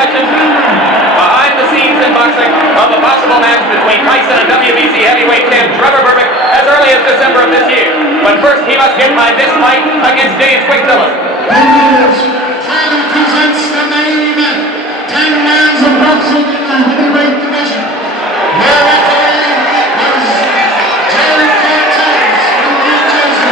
discussion behind the scenes in boxing of a possible match between Tyson and WBC heavyweight champ Trevor Berbick as early as December of this year. But first, he must get by this fight against James Tillis. Finally presents the main event. 10 rounds of boxing in the heavyweight division. Your referee is James Tillis from New Jersey.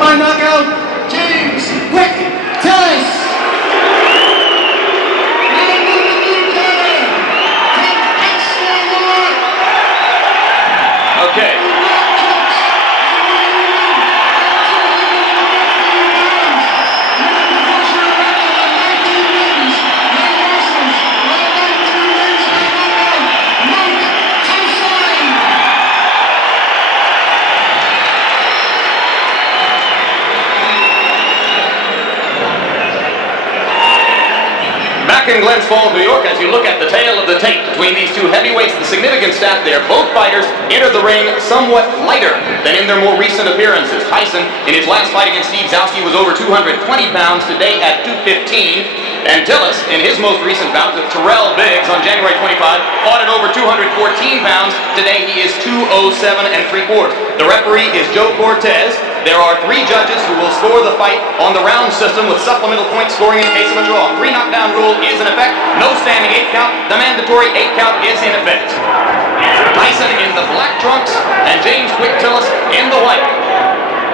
By knockout, James "Quick" Tillis. Okay. In Glens Falls, New York, as you look at the tale of the tape between these two heavyweights, the significant stat there, both fighters entered the ring somewhat lighter than in their more recent appearances. Tyson, in his last fight against Steve Zowski, was over 220 pounds, today at 215. And Tillis, in his most recent bout with Terrell Biggs on January 25, fought at over 214 pounds. Today he is 207 3/4. The referee is Joe Cortez. There are 3 judges who will score the fight on the round system with supplemental point scoring in case of a draw. 3 knockdown rule is in effect. No standing 8 count. The mandatory 8 count is in effect. Tyson in the black trunks and James "Quick" Tillis in the white.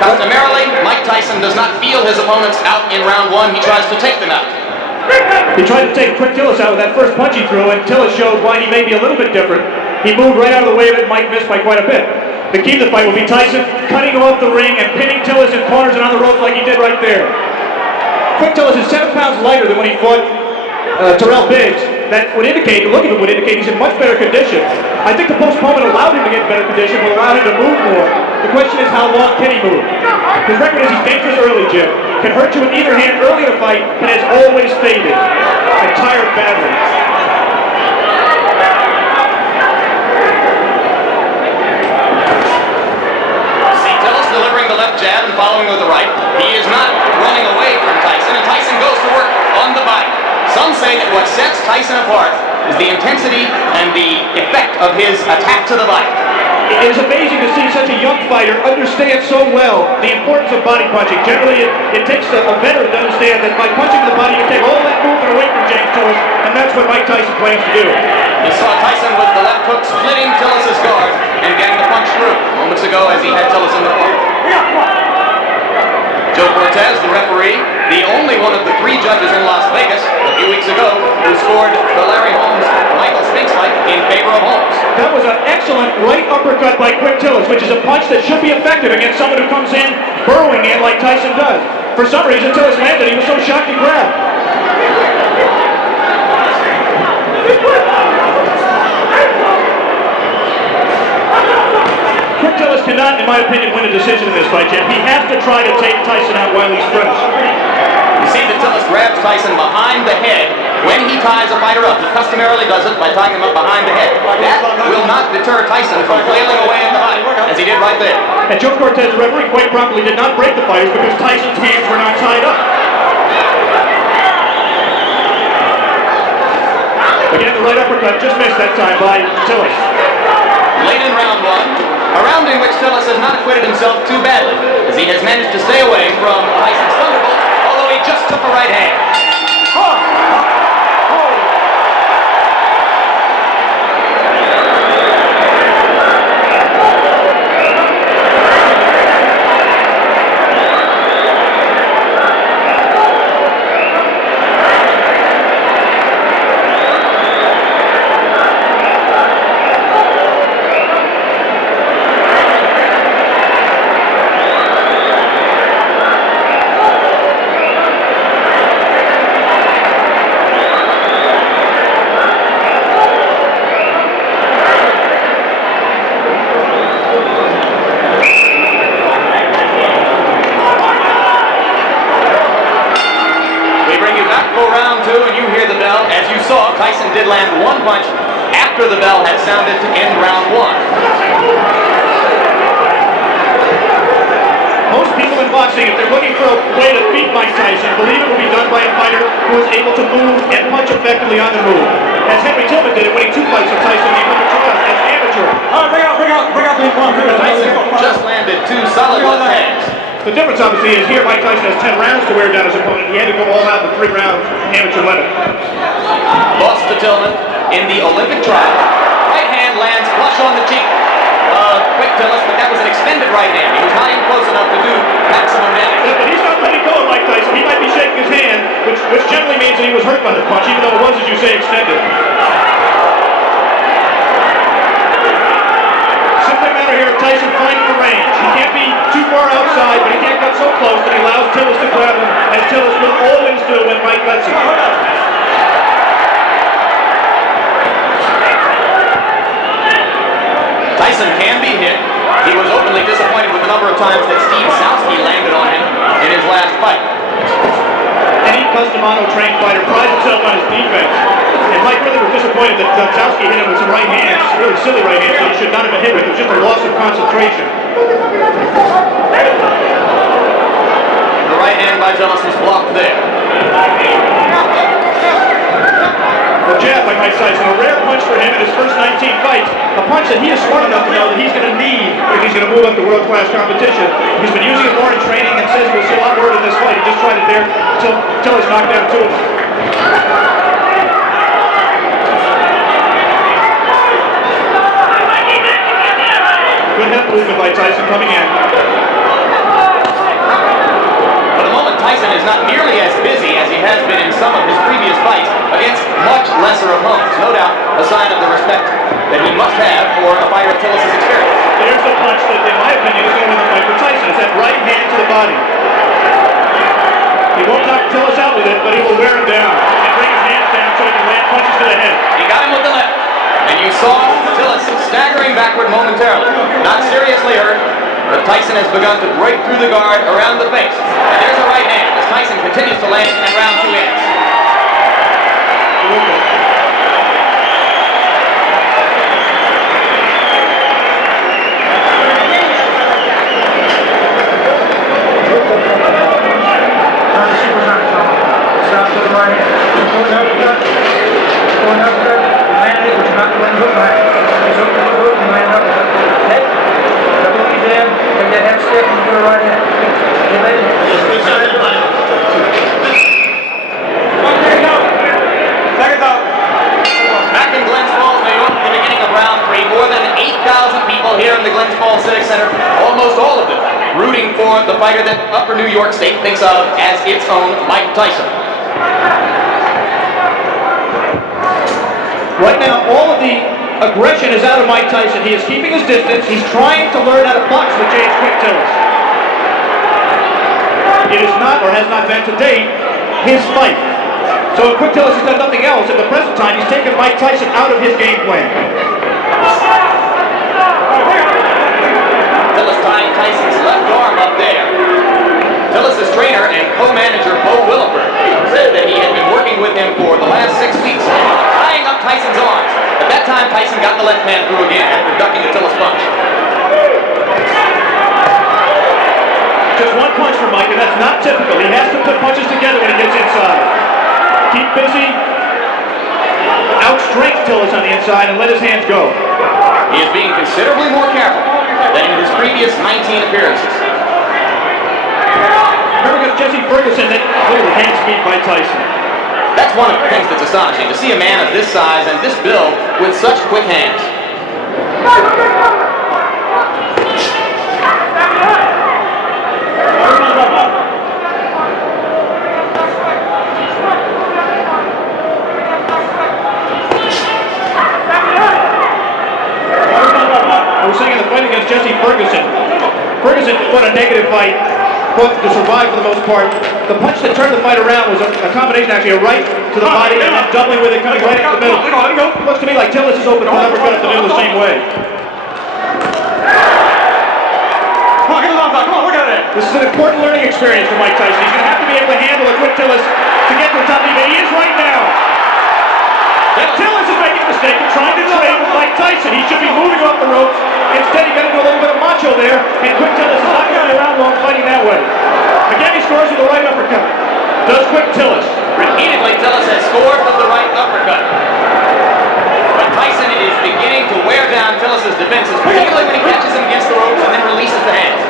Customarily, Mike Tyson does not feel his opponents out in round 1. He tries to take them out. He tried to take "Quick" Tillis out with that first punch he threw, and Tillis showed why he may be a little bit different. He moved right out of the way of it. Mike missed by quite a bit. The key to the fight will be Tyson cutting off the ring and pinning Tillis in corners and on the ropes like he did right there. "Quick" Tillis is 7 pounds lighter than when he fought Terrell Biggs. That would indicate, the look of him would indicate he's in much better condition. I think the postponement allowed him to get in better condition, will allow him to move more. The question is, how long can he move? His record is he's dangerous early, Jim. Can hurt you with either hand early in a fight, and has always faded and tired badly. Delivering the left jab and following with the right. He is not running away from Tyson, and Tyson goes to work on the body. Some say that what sets Tyson apart is the intensity and the effect of his attack to the body. It is amazing to see such a young fighter understand so well the importance of body punching. Generally, it takes a veteran to understand that by punching to the body, you take all that movement away from James Tillis, and that's what Mike Tyson plans to do. You saw Tyson with the left hook splitting Tillis' guard and getting the punch through moments ago as he had Tillis in the corner. Joe Cortez, the referee, the only one of the 3 judges in Las Vegas a few weeks ago who scored the Larry Holmes Michael Spinks fight in favor of Holmes. That was an excellent right uppercut by "Quick" Tillis, which is a punch that should be effective against someone who comes in burrowing in like Tyson does. For some reason, Tillis landed. He was so shocked he grabbed. Quick Tillis cannot, in my opinion, win a decision in this fight, Jim. He has to try to take Tyson out while he's fresh. You see that Tillis grabs Tyson behind the head when he ties a fighter up. He customarily does it by tying him up behind the head. That will not deter Tyson from flailing away in the body, as he did right there. And Joe Cortez, the referee, quite properly did not break the fighters because Tyson's hands were not tied up. Again, the right uppercut just missed that time by Tillis. Late in round 1, a round in which Tillis has not acquitted himself too badly, as he has managed to stay away from Tyson's thunderbolt, although he just took a right hand. did land one punch after the bell had sounded to end round one. Most people in boxing, if they're looking for a way to beat Mike Tyson, believe it will be done by a fighter who is able to move and punch effectively on the move. As Henry Tillman did it, winning 2 fights of Tyson in the Olympic trials as amateur. All right, bring out the one. Tyson just landed 2 solid left hands. The difference, obviously, is here Mike Tyson has 10 rounds to wear down his opponent. He had to go all out with 3 rounds amateur limit. Lost to Tillman in the Olympic trial. Right hand lands flush on the cheek. Quick Tillis, but that was an extended right hand. He was not even close enough to do maximum damage. Yeah, but he's not letting go of Mike Tyson. He might be shaking his hand, which generally means that he was hurt by the punch, even though it was, as you say, extended. Simply a matter here of Tyson finding the range. He can't be too far outside, but he can't get so close that he allows Tillis to grab him, as Tillis will always do when Mike lets him. Tyson can be hit. He was openly disappointed with the number of times that Steve Sowski landed on him in his last fight. Any Customano-trained fighter prides himself on his defense. And Mike really was disappointed that Sowski hit him with some right hands, really silly right hands, that he should not have been hit with. It was just a loss of concentration. The right hand by Tillis was blocked there. The jab by Mike Tyson, a rare punch for him in his first 19 fights. A punch that he is smart enough to know that he's going to need if he's going to move up to world-class competition. He's been using it more in training and says we'll see a lot more in this fight. He just tried it there until Tillis knocked down 2 of them. Good hip movement by Tyson coming in. For the moment, Tyson is not nearly as busy as he has been in some of his previous fights against much lesser opponents. No doubt a sign of the respect that he must have for a fighter of Tillis' experience. Here's the punch that, in my opinion, is going to win the fight for Tyson. It's that right hand to the body. He won't knock Tillis out with it, but he will wear him down and bring his hands down so he can land punches to the head. He got him with the left. And you saw Tillis staggering backward momentarily. Not seriously hurt, but Tyson has begun to break through the guard around the face. And there's a right hand as Tyson continues to land and round 2 ends. The fighter that Upper New York State thinks of as its own Mike Tyson. Right now, all of the aggression is out of Mike Tyson. He is keeping his distance. He's trying to learn how to box with James Quick Tillis. It is not, or has not been to date, his fight. So if Quick Tillis has done nothing else, at the present time, he's taken Mike Tyson out of his game plan. Tillis tying Tyson's left arm up there. Tillis' trainer and co-manager Bo Williford said that he had been working with him for the last 6 weeks, tying up Tyson's arms. At that time, Tyson got the left hand through again after ducking a Tillis punch. Just 1 punch for Mike, and that's not typical. He has to put punches together when he gets inside. Keep busy, outstrength Tillis on the inside, and let his hands go. He is being considerably more careful than in his previous 19 appearances. Remember against Jesse Ferguson, that clearly hand speed by Tyson. That's one of the things that's astonishing, to see a man of this size and this build with such quick hands. I was saying in the fight against Jesse Ferguson fought a negative fight, fought to survive for the most part. The punch that turned the fight around was a combination, actually, a right to the body and then doubling with it, coming right into the middle. Looks to me like Tillis is open for another cut up the middle the same way. Come on, look at it. This is an important learning experience for Mike Tyson. He's going to have to be able to handle a Quick Tillis to get to the top of the game. He is right now. And Tillis is making a mistake of trying to trade with Mike Tyson. He should be moving off the ropes. Instead, he got into a little bit of macho there, and Quick Tillis is not going to be around long fighting that way. Again, he scores with the right uppercut. Does Quick Tillis. Repeatedly, Tillis has scored with the right uppercut. But Tyson is beginning to wear down Tillis' defenses, particularly when he catches him against the ropes and then releases the hands.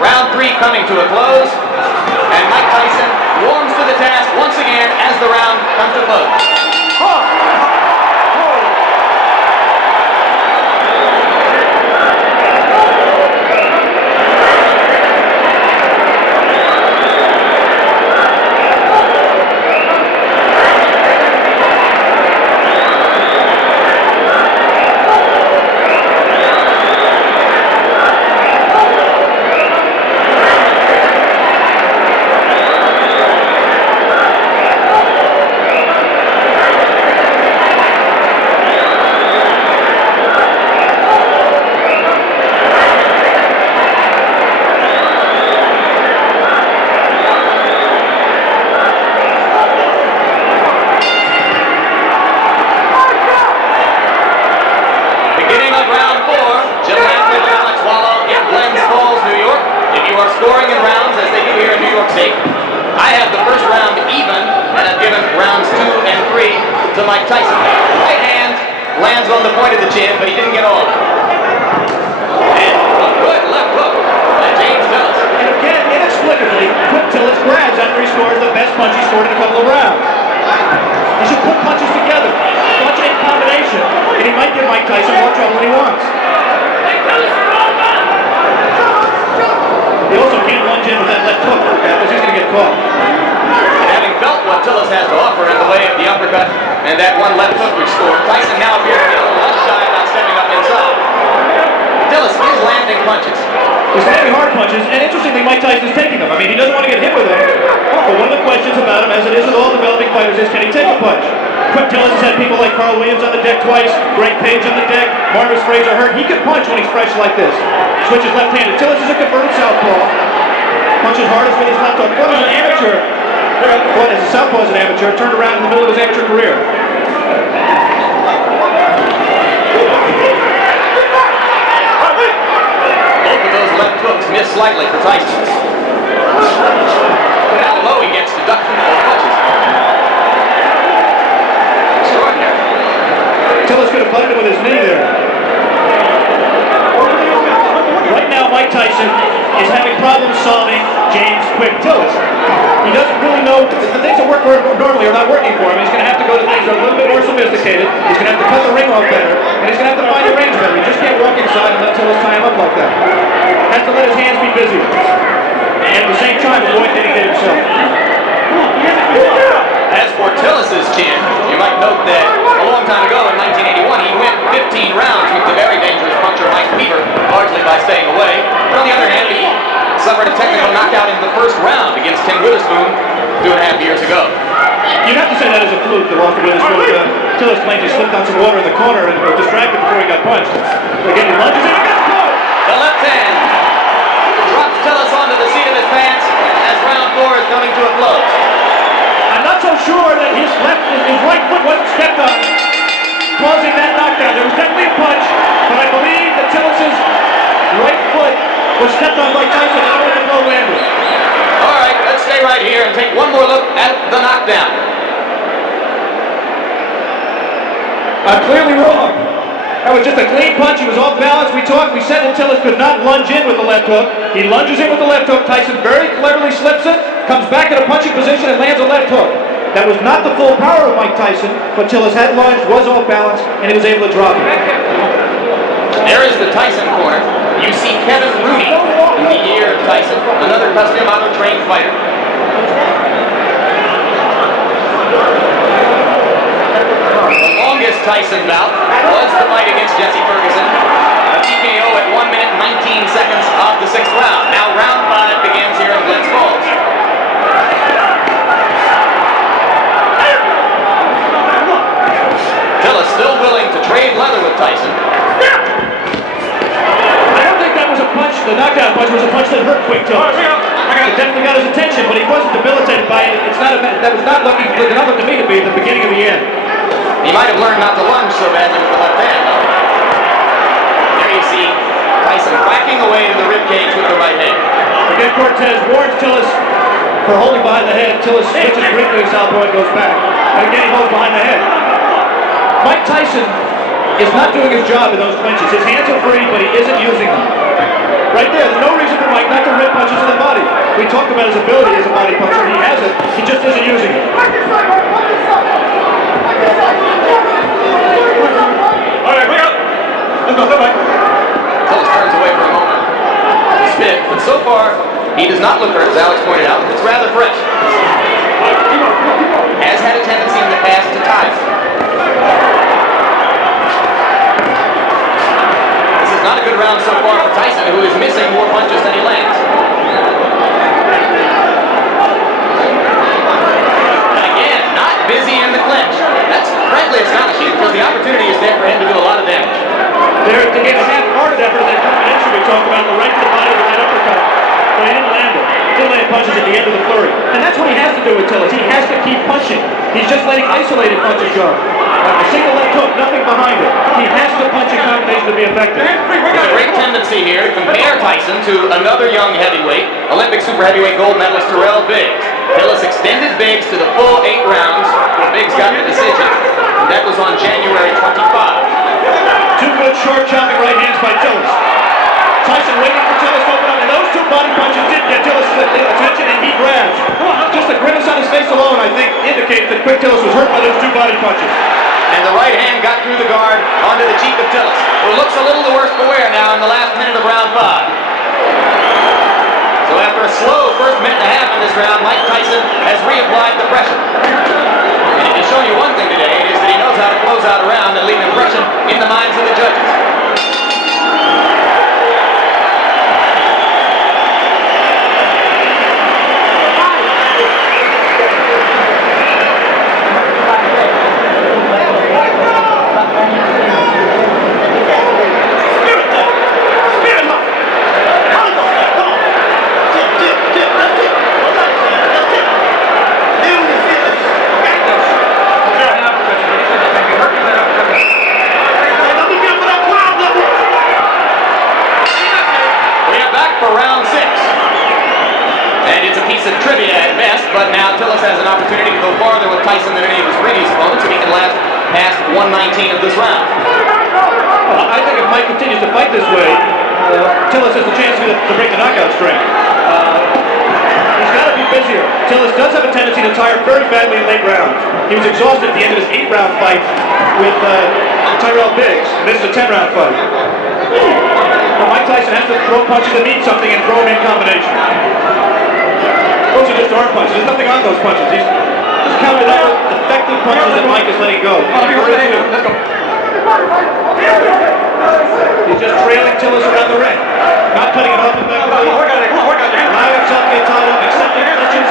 Round 3 coming to a close, and Mike Tyson warms to the task once again as the round comes to close. Scoring in rounds as they do here in New York State. I have the first round even, and I've given rounds 2 and 3 to Mike Tyson. Right hand lands on the point of the chin, but he didn't get all. And a good left hook by James Tillis. And again, inexplicably, Quick Tillis grabs after he scores the best punch he scored in a couple of rounds. He should put punches together, punch in combination, and he might give Mike Tyson more trouble than he wants. He also can't lunge in with that left hook because he's going to get caught. And having felt what Tillis has to offer in the way of the uppercut and that one left hook which scored, Tyson now appears to be a little less shy about stepping up inside. Tillis is landing punches. He's landing hard punches, and interestingly, Mike Tyson is taking them. I mean, he doesn't want to get hit with them, but one of the questions about him, as it is with all developing fighters, is can he take a punch? Quick Tillis has had people like Carl Williams on the deck twice, Greg Page on the deck, Marvis Fraser hurt. He can punch when he's fresh like this. Switches left-handed. Tillis is a converted southpaw. Punches hardest with his left hook. Fought as an amateur. Fought as a southpaw as an amateur. Turned around in the middle of his amateur career. Both of those left hooks miss slightly for Tyson. Look at how low he gets to duck those punches. Extraordinary. Tillis could have butted him with his knee there. Right now, Mike Tyson is having problems solving James Quick Tillis. He doesn't really know, the things that work normally are not working for him. He's going to have to go to things that are a little bit more sophisticated. He's going to have to cut the ring off better, and he's going to have to find the range better. He just can't walk inside and let Tillis tie him up like that. Has to let his hands be busy. And at the same time, avoid hitting it himself. As for Tillis' chin, you might note that a long time ago in 1981, he went 15 rounds with the very dangerous puncher Mike Weaver, largely by staying away. But on the other hand, he suffered a technical knockout in the first round against Ken Witherspoon 2.5 years ago. You'd have to say that as a fluke, the loss to Witherspoon. Tillis claims he slipped on some water in the corner and was distracted before he got punched. Again, he lunges in and gets caught. The left hand drops Tillis onto the seat of his pants as round 4 is coming to a close. I'm not so sure that his right foot wasn't stepped on, causing that knockdown. There was definitely a punch, but I believe that Tillis' right foot was stepped on by Tyson and where the blow landed. All right, let's stay right here and take one more look at the knockdown. I'm clearly wrong. That was just a clean punch. He was off balance. We said that Tillis could not lunge in with the left hook. He lunges in with the left hook. Tyson very cleverly slips it, comes back in a punching position and lands a left hook. That was not the full power of Mike Tyson, but Tillis had lunged, was off balance, and he was able to drop it. There is the Tyson corner. You see Kevin Rooney in the year of Tyson, another custom auto-trained fighter. The longest Tyson bout was the fight against Jesse Ferguson. A TKO at 1 minute 19 seconds of the 6th round. Now round 5 begins here in Glens Falls. Tillis still willing to trade leather with Tyson. I don't think that was a punch. The knockdown punch was a punch that hurt Quick Tillis. It definitely got his attention, but he wasn't debilitated by it. That was not looking enough to me to be at the beginning of the end. He might have learned not to lunge so badly with the left hand. There you see Tyson whacking away to the rib cage with the right hand. Again, Cortez warns Tillis for holding behind the head. Tillis switches briefly to southpaw and goes back. And again, he holds behind the head. Mike Tyson is not doing his job in those clinches. His hands are free, but he isn't using them. Right there, there's no reason for Mike not to rip punches to the body. We talked about his ability as a body puncher. He has it. He just isn't using it. All right, bring up. Let's go, somebody. Tillis turns away for a moment. Spit, but so far, he does not look hurt, as Alex pointed out. It's rather fresh. Has had a tendency in the past to tie. This is not a good round so far for Tyson, who is missing more punches than he lands. And again, not busy in the clinch. That's frankly astonishing, because the opportunity is there for him to do a lot of damage. There to get a half-hearted effort that combination we talked about, the right to the body with that uppercut. But he didn't land it. He didn't land punches at the end of the flurry. And that's what he has to do with Tillis. He has to keep punching. He's just letting isolated punches go. A single left hook, nothing behind it. He has to punch in combination to be effective. There's a great tendency here to compare Tyson to another young heavyweight, Olympic super heavyweight gold medalist Biggs. Tillis extended Biggs to the full 8 rounds, but Biggs got the decision. And that was on January 25. Two good short chopping right hands by Tillis. Tyson waiting for Tillis to open up, and those two body punches did get Tillis' attention, and he grabs. Just the grimace on his face alone, I think, indicates that Quick Tillis was hurt by those two body punches. And the right hand got through the guard onto the cheek of Tillis, who looks a little the worse for wear now in the last minute of round 5. So after a slow first minute and a half in this round, Mike Tyson has reapplied the pressure. And it has shown you one thing today, it is that he knows how to close out a round and leave an impression in the minds of the judges. But now Tillis has an opportunity to go farther with Tyson than any of his previous opponents, if he can last past 119 of this round. Well, I think if Mike continues to fight this way, Tillis has a chance to break the knockout string. He's got to be busier. Tillis does have a tendency to tire very badly in late rounds. He was exhausted at the end of his 8-round fight with Biggs. This is a 10-round fight. But Mike Tyson has to throw punches that mean something and throw them in combination. Those are just arm punches. There's nothing on those punches. He's counted out effective punches that Mike is letting go. He's just trailing Tillis around the ring. Not cutting it off effectively. Allowing himself to get tied up, accepting punches.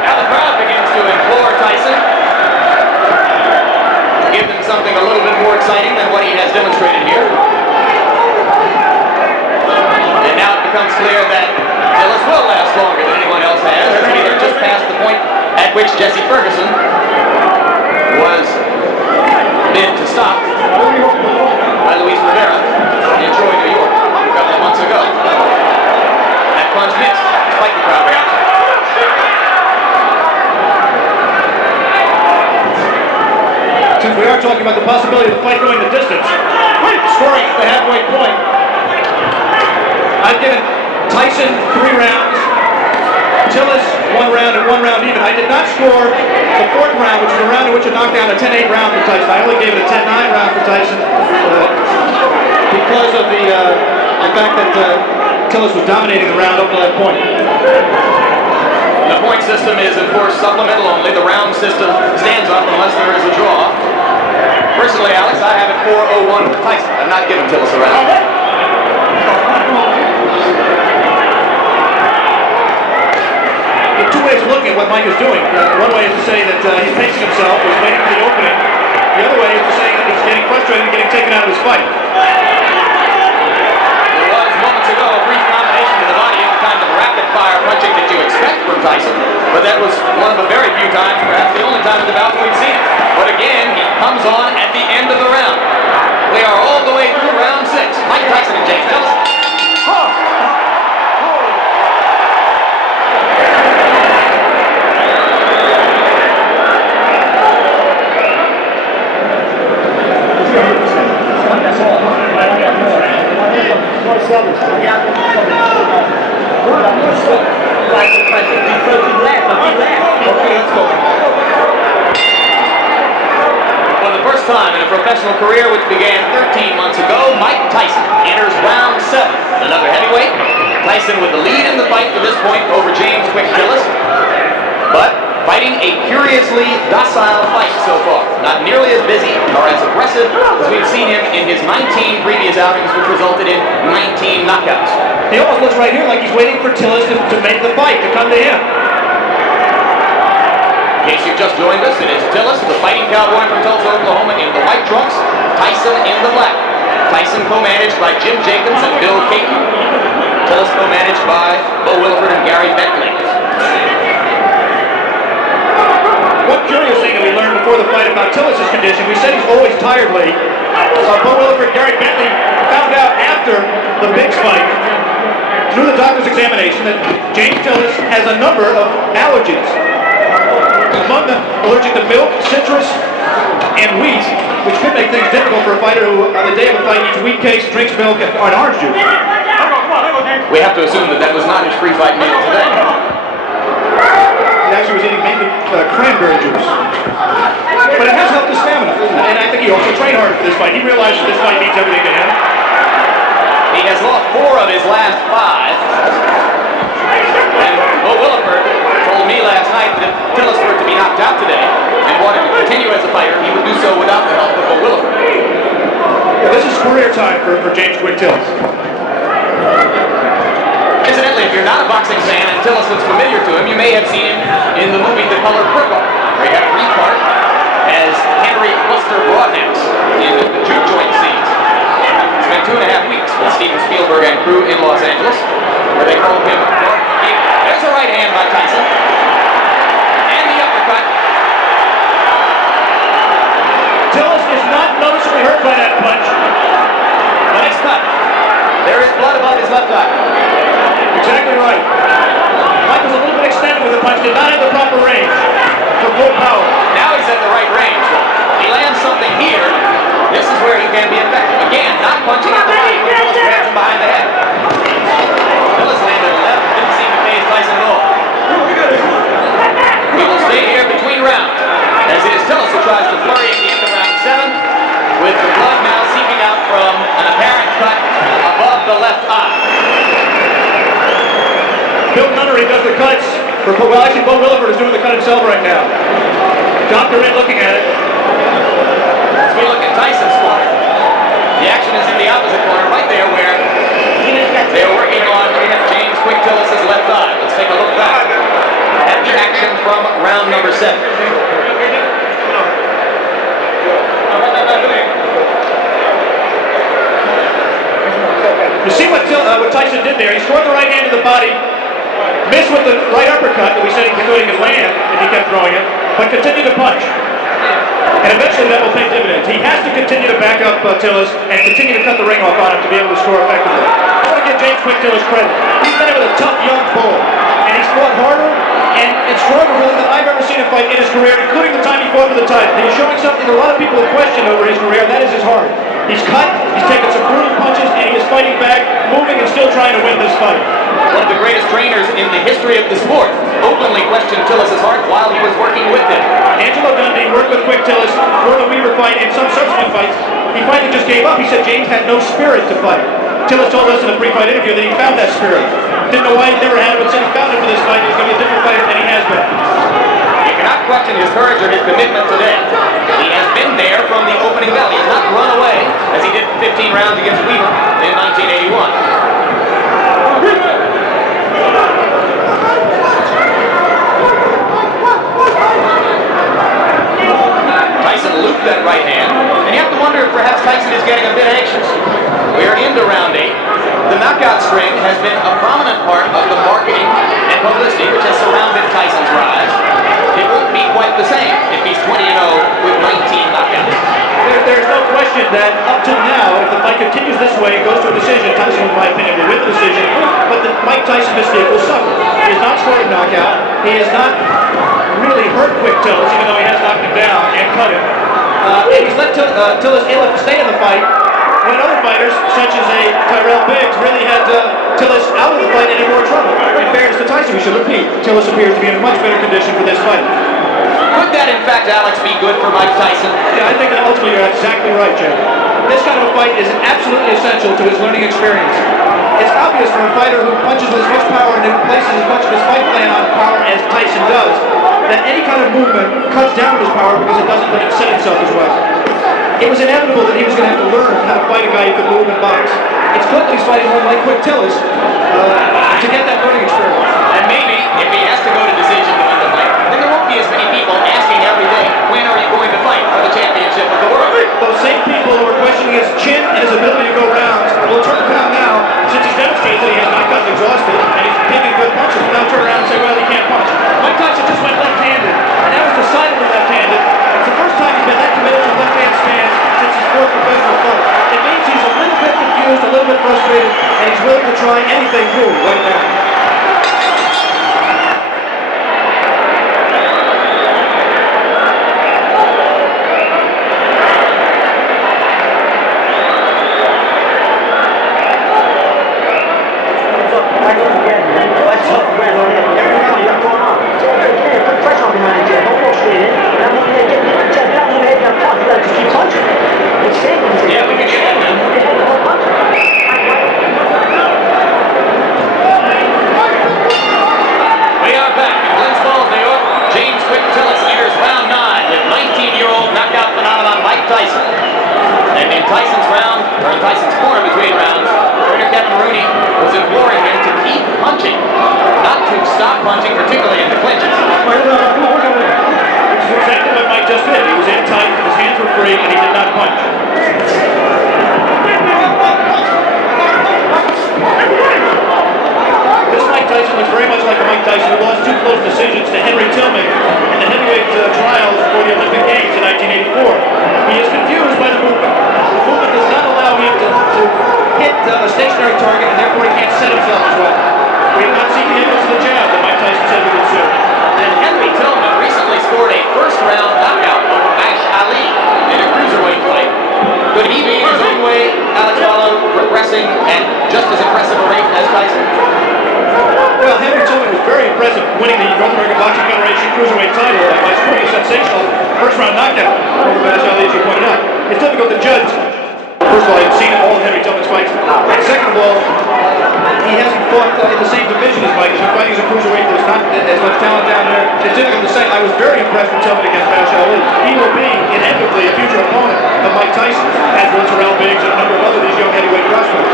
Now the crowd begins to implore Tyson to give them something a little bit more exciting than what he has demonstrated here. And now it becomes clear that Tillis will last longer than anyone else has, as we are just past the point at which Jesse Ferguson was bid to stop by Luis Rivera in Troy, New York, a couple of months ago. That punch missed, despite the crowd reaction. Since we are talking about the possibility of the fight going the distance, scoring at the halfway point, I've given Tyson 3 rounds, Tillis 1 round and 1 round even. I did not score the 4th round, which is a round in which a knockdown, a 10-8 round for Tyson. I only gave it a 10-9 round for Tyson because of the fact that Tillis was dominating the round up to that point. The point system is, of course, supplemental only. The round system stands up unless there is a draw. Personally, Alex, I have it 4-0-1 for Tyson. I've not given Tillis a round. Two ways of looking at what Mike is doing. One way is to say that he's pacing himself, he's waiting for the opening. The other way is to say that he's getting frustrated and getting taken out of his fight. There was moments ago a brief combination to the body at the time of the For the first time in a professional career, which began 13 months ago, Mike Tyson enters round 7. Another heavyweight. Tyson with the lead in the fight to this point over James Tillis, but fighting a curiously docile fight so far. Not nearly as busy or as aggressive as we've seen him in his 19 previous outings, which resulted in 19 knockouts. He almost looks right here like he's waiting for Tillis to make the fight, to come to him. In case you've just joined us, it is Tillis, the fighting cowboy from Tulsa, Oklahoma, in the white trunks, Tyson in the black. Tyson co-managed by Jim Jacobs and Bill Caton. Tillis co-managed by Bo Williford and Gary Bentley. One curious thing that we learned before the fight about Tillis' condition, we said he's always tired late. Bo Williford and Gary Bentley found out after the big fight, through the doctor's examination, that James Tillis has a number of allergies. Among them, allergic to milk, citrus, and wheat, which could make things difficult for a fighter who, on the day of a fight, eats wheat cakes, drinks milk, and orange juice. We have to assume that that was not his pre-fight meal today. He actually was eating mainly cranberry juice. But it has helped his stamina. And I think he also trained hard for this fight. He realized that this fight means everything to him. He has lost 4 of his last 5. And Bo Williford told me last night that if Tillis were to be knocked out today and wanted to continue as a fighter, he would do so without the help of Bo Williford. Yeah, this is career time for James Tillis. Incidentally, if you're not a boxing fan and Tillis looks familiar to him, you may have seen him in the movie The Color Purple, where he had a brief part as Henry Buster Broadnax in the juke joint scenes. He spent 2.5 weeks with Steven Spielberg and crew in Los Angeles, where they called him Darth Vader. There's a right hand by Tyson. And the uppercut. Tillis is not noticeably hurt by that punch. Nice cut. There is blood above his left eye. Exactly right. Mike was a little bit extended with the punch, did not have the proper range for full power. Now he's at the right range. He lands something here. This is where he can be effective. Again, not punching at the body when Tillis grabs him behind the head. Tillis landed left, didn't seem to phase Tyson at all. We will stay here between rounds, as it is Tillis who tries to flurry at the end of round 7, with the blood now seeping out from an apparent cut above the left eye. Bill Nunnery does the cuts. Well, actually, Bo Williford is doing the cut himself right now. Dr. Red looking at it. As we look at Tyson's corner, the action is in the opposite corner, right there where they are working on James Tillis' left eye. Let's take a look back at the action from round number 7. You see what Tyson did there? He scored the right hand to the body, missed with the right uppercut that we said he could land if he kept throwing it, but continued to punch. And eventually that will pay dividends. He has to continue to back up Tillis and continue to cut the ring off on him to be able to score effectively. I want to give James Tillis credit. He's been with a tough young bull, and he's fought harder and stronger really than I've ever seen him fight in his career, including the time he fought for the title. He's showing something a lot of people have questioned over his career, and that is his heart. He's cut, he's taken some brutal punches, and he is fighting back, moving and still trying to win this fight. One of the greatest trainers in the history of the sport openly questioned Tillis' heart while he was working with him. Angelo Dundee worked with Tillis for the Weaver fight and some subsequent fights. He finally just gave up. He said James had no spirit to fight. Tillis told us in a pre-fight interview that he found that spirit. Didn't know why he never had it, but said he found it for this fight. He's going to be a different fighter than he has been. You cannot question his courage or his commitment today. He has been there from the opening bell. He has not run away as he did 15 rounds against Weaver in 1981. Tyson looped that right hand, and you have to wonder if perhaps Tyson is getting a bit anxious. We are into round 8. The knockout string has been a prominent part of the marketing and publicity which has surrounded Tyson's rise. It won't be quite the same if he's 20-0 with 19 knockouts. There's no question that up till now, if the fight continues this way, it goes to a decision. Tyson, in my opinion, will win the decision, but the Mike Tyson mistake will suffer. He has not scored a knockout. He has not really hurt Tillis, even though he has knocked him down and cut him. And he's let Tillis stay in the fight when other fighters, such as a Tyrell Biggs, really had Tillis out of the fight and in more trouble. In fairness to Tyson, we should repeat, Tillis appears to be in much better condition for this fight. Could that, in fact, Alex, be good for Mike Tyson? Yeah, I think that ultimately you're exactly right, Jim. This kind of a fight is absolutely essential to his learning experience. It's obvious from a fighter who punches with as much power and places as much of his fight plan on power as Tyson does, that any kind of movement cuts down his power because it doesn't let him set himself as well. It was inevitable that he was going to have to learn how to fight a guy who could move and box. It's good that he's fighting one like Quick Tillis to get that learning experience. And maybe, if he has to go to decision to win the fight, then there won't be as many people asking every day, when are you going to fight for the championship of the world? Those same people who are questioning his chin and his ability to go rounds will turn around now, since he's demonstrated that he has not gotten exhausted and he's taking good punches, will now turn around and say, well, he can't punch. Mike Tyson just went left-handed, and that was decidedly left-handed. It's the first time he's been that committed to left-hand stance since his fourth professional fight. It means he's a little bit confused, a little bit frustrated, and he's willing to try anything new right now. Yeah, we can get that now. We are back in Glens Falls, New York. James Quick Tillis enters round 9 with 19-year-old knockout phenomenon Mike Tyson. And in Tyson's corner between rounds, trainer Kevin Rooney was imploring him to keep punching, not to stop punching, particularly in the clinches. Which is exactly what Mike just did. He was in tight, his hands were free, and he did not punch. This Mike Tyson looks very much like a Mike Tyson who lost 2 close decisions to Henry Tillman in the heavyweight trials for the Olympic Games in 1984. He is confused by the movement. The movement does not allow him to hit a stationary target, and therefore he can't set himself as well. We have not seen the evidence of the jab that Mike Tyson said we would soon. And Henry Tillman recently scored a first-round knockout over Ash Ali in a cruiserweight fight. Could he be in his own way, Alex Wallow, regressing at just as impressive a rate as Tyson? Well, Henry Tillman was very impressive winning the North American Boxing Federation Cruiserweight title by scoring a sensational first-round knockout over Ash Ali, as you pointed out. It's difficult to judge. First of all, I've seen all of Henry Tillman's fights. And second of all, he hasn't fought in the same division as Mike. He's been fighting as a cruiserweight. There's not as much talent down there. It's difficult to say. I was very impressed with Tillman against Ash Ali. He will be inevitably a future opponent of Mike Tyson, as will Tyrell Biggs and a number of other these young heavyweight prospects.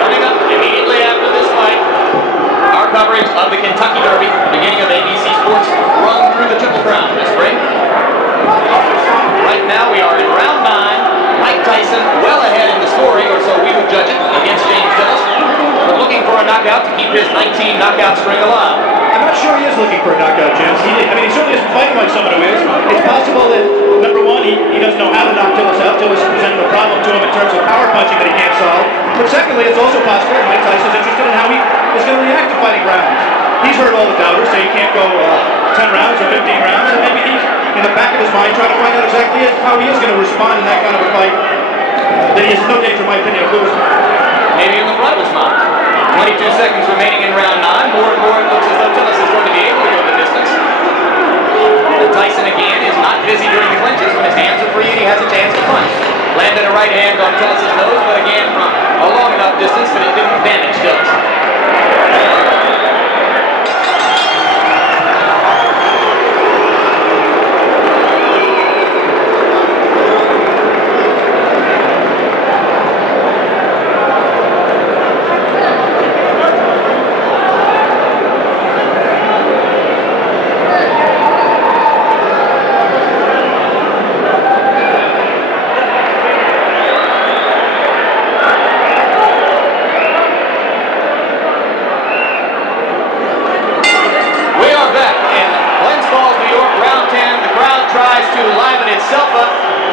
Coming up immediately after this fight, our coverage of the Kentucky Derby, beginning of ABC Sports, run through the Triple Crown this spring. Right now we are in round 9. Mike Tyson well ahead in the scoring, or so we would judge it, against James Tillis, but looking for a knockout to keep his 19 knockout string alive. I'm not sure he is looking for a knockout, James. He certainly isn't fighting like someone who is. It's possible that, number one, he doesn't know how to knock Tillis out. Tillis presented a problem to him in terms of power punching that he can't solve. But secondly, it's also possible that Mike Tyson is interested in how he is going to react to fighting rounds. He's heard all the doubters say he can't go 10 rounds or 15 rounds, and maybe he's, in the back of his mind, trying to find out exactly how he is going to respond in that kind of a fight that he has no danger, in my opinion, of losing. Maybe in the front was not. 22 seconds remaining in round 9. More and more it looks as though Tillis is going to be able to go the distance. And Tyson again is not busy during the clinches. When his hands are free and he has a chance to punch. Landed a right hand on Tillis' nose, but again from a long enough distance that it didn't damage Tillis.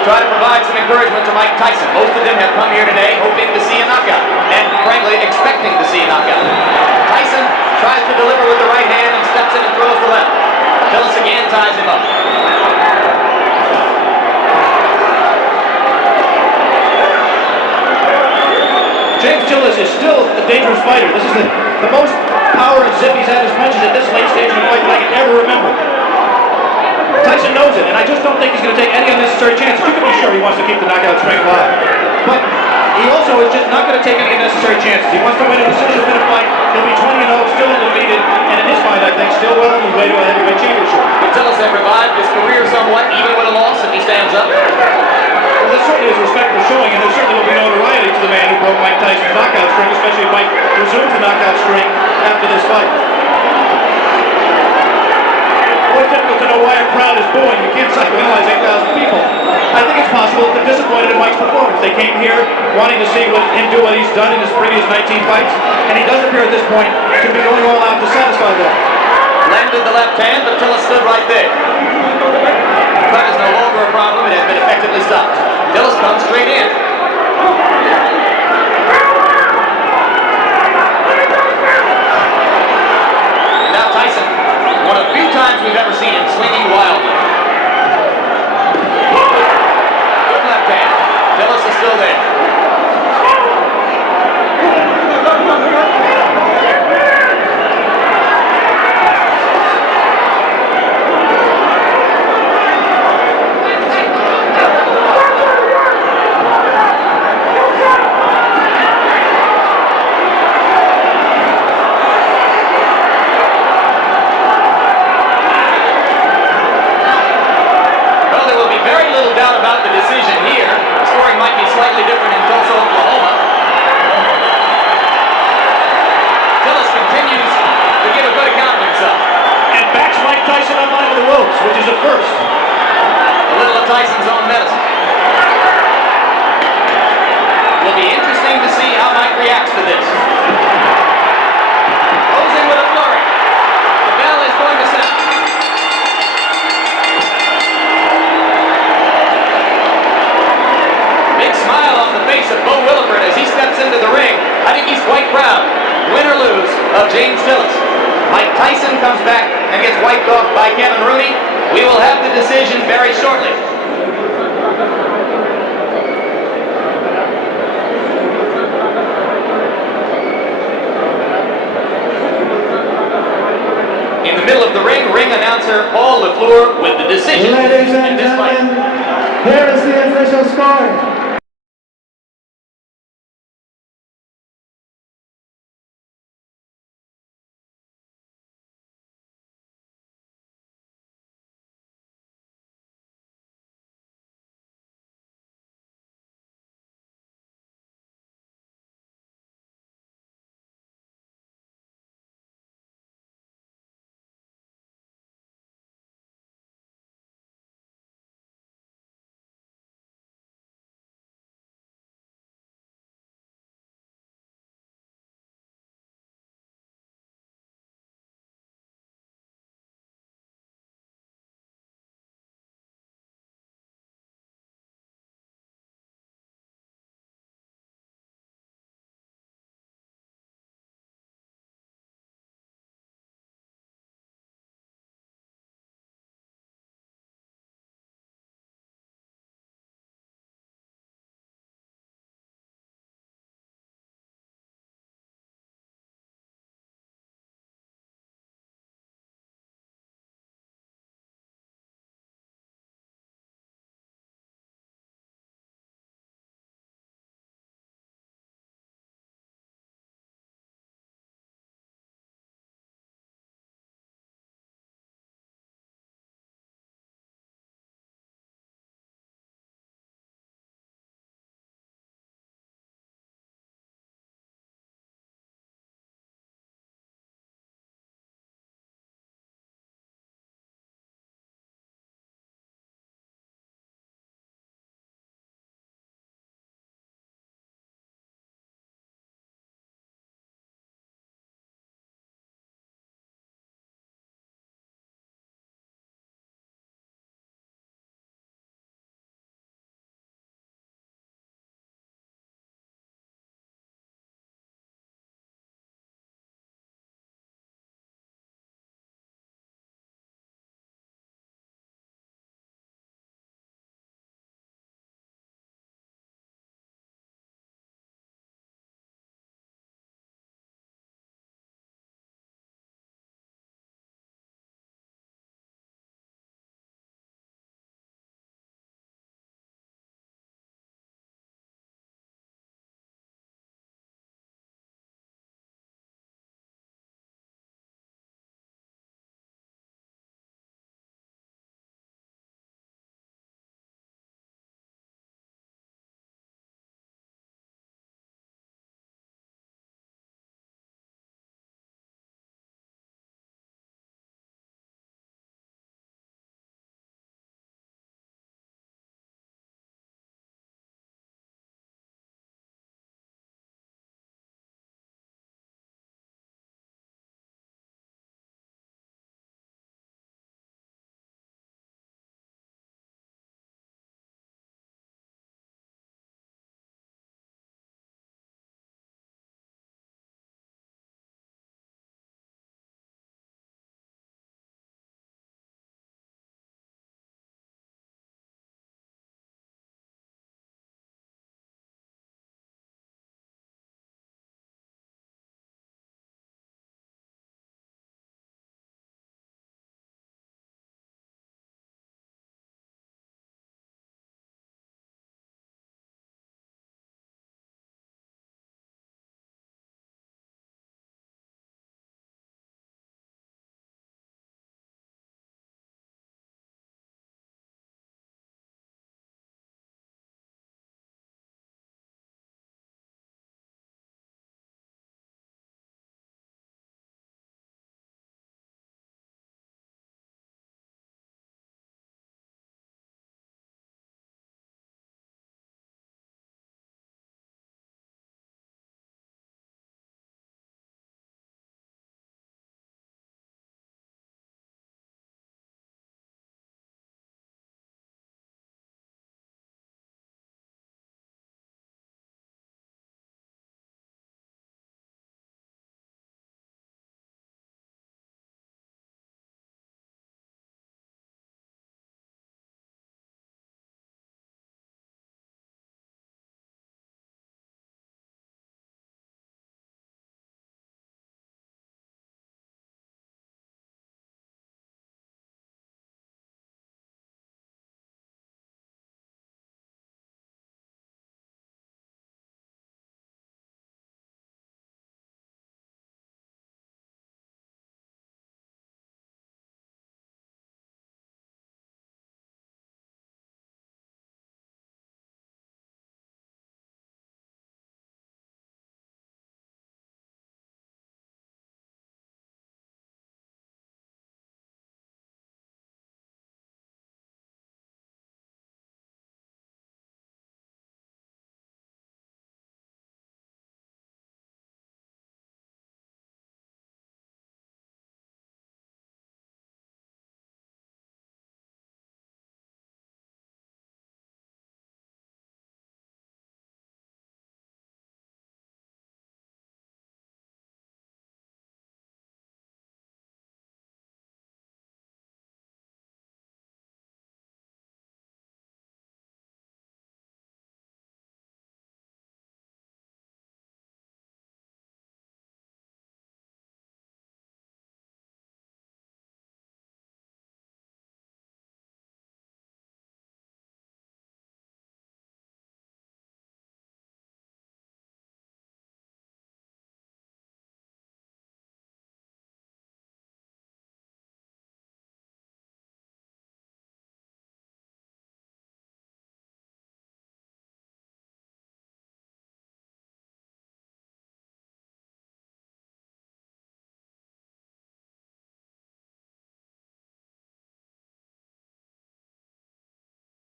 Try to provide some encouragement to Mike Tyson. Most of them have come here today hoping to see a knockout, and frankly, expecting to see a knockout. Tyson tries to deliver with the right hand and steps in and throws the left. Tillis again ties him up. Tillis is still a dangerous fighter. This is the most power and zip he's had his punches at this late stage of the fight that I can ever remember. Tyson knows it, and I just don't think he's going to take any unnecessary chances. You can be sure he wants to keep the knockout streak alive. But he also is just not going to take any unnecessary chances. He wants to win a decision in a fight. He'll be 20-0, still undefeated, and in his mind, I think, still well on his way to a heavyweight championship. But Tillis has revived his career somewhat, even with a loss, if he stands up. Well, this certainly is a respectable showing, and there certainly will be notoriety to the man who broke Mike Tyson's knockout string, especially if Mike resumes the knockout string after this fight. Well, it's difficult to know why a crowd is booing. You can't psychoanalyze 8,000 people. I think it's possible that they're disappointed in Mike's performance. They came here wanting to see him do what he's done in his previous 19 fights, and he does appear at this point to be going all out to satisfy them. Landed the left hand, but Tillis stood right there. Cut is no longer a problem. It has been effectively stopped. Tillis comes straight in. Now Tyson, one of the few times we've ever seen him swinging wildly. Good left hand. Tillis is still there. Slightly different in Tulsa, Oklahoma. Tillis continues to give a good account of himself. And backs Mike Tyson up onto the ropes, which is a first. A little of Tyson's own medicine. Will be interesting to see how Mike reacts to this. Goes in with a flurry. The bell is going to sound. Smile on the face of Bo Williford as he steps into the ring. I think he's quite proud, win or lose, of James Tillis. Mike Tyson comes back and gets wiped off by Kevin Rooney. We will have the decision very shortly. In the middle of the ring announcer Paul LaFleur with the decision Ladies and in this fight. gentlemen, here is the official score.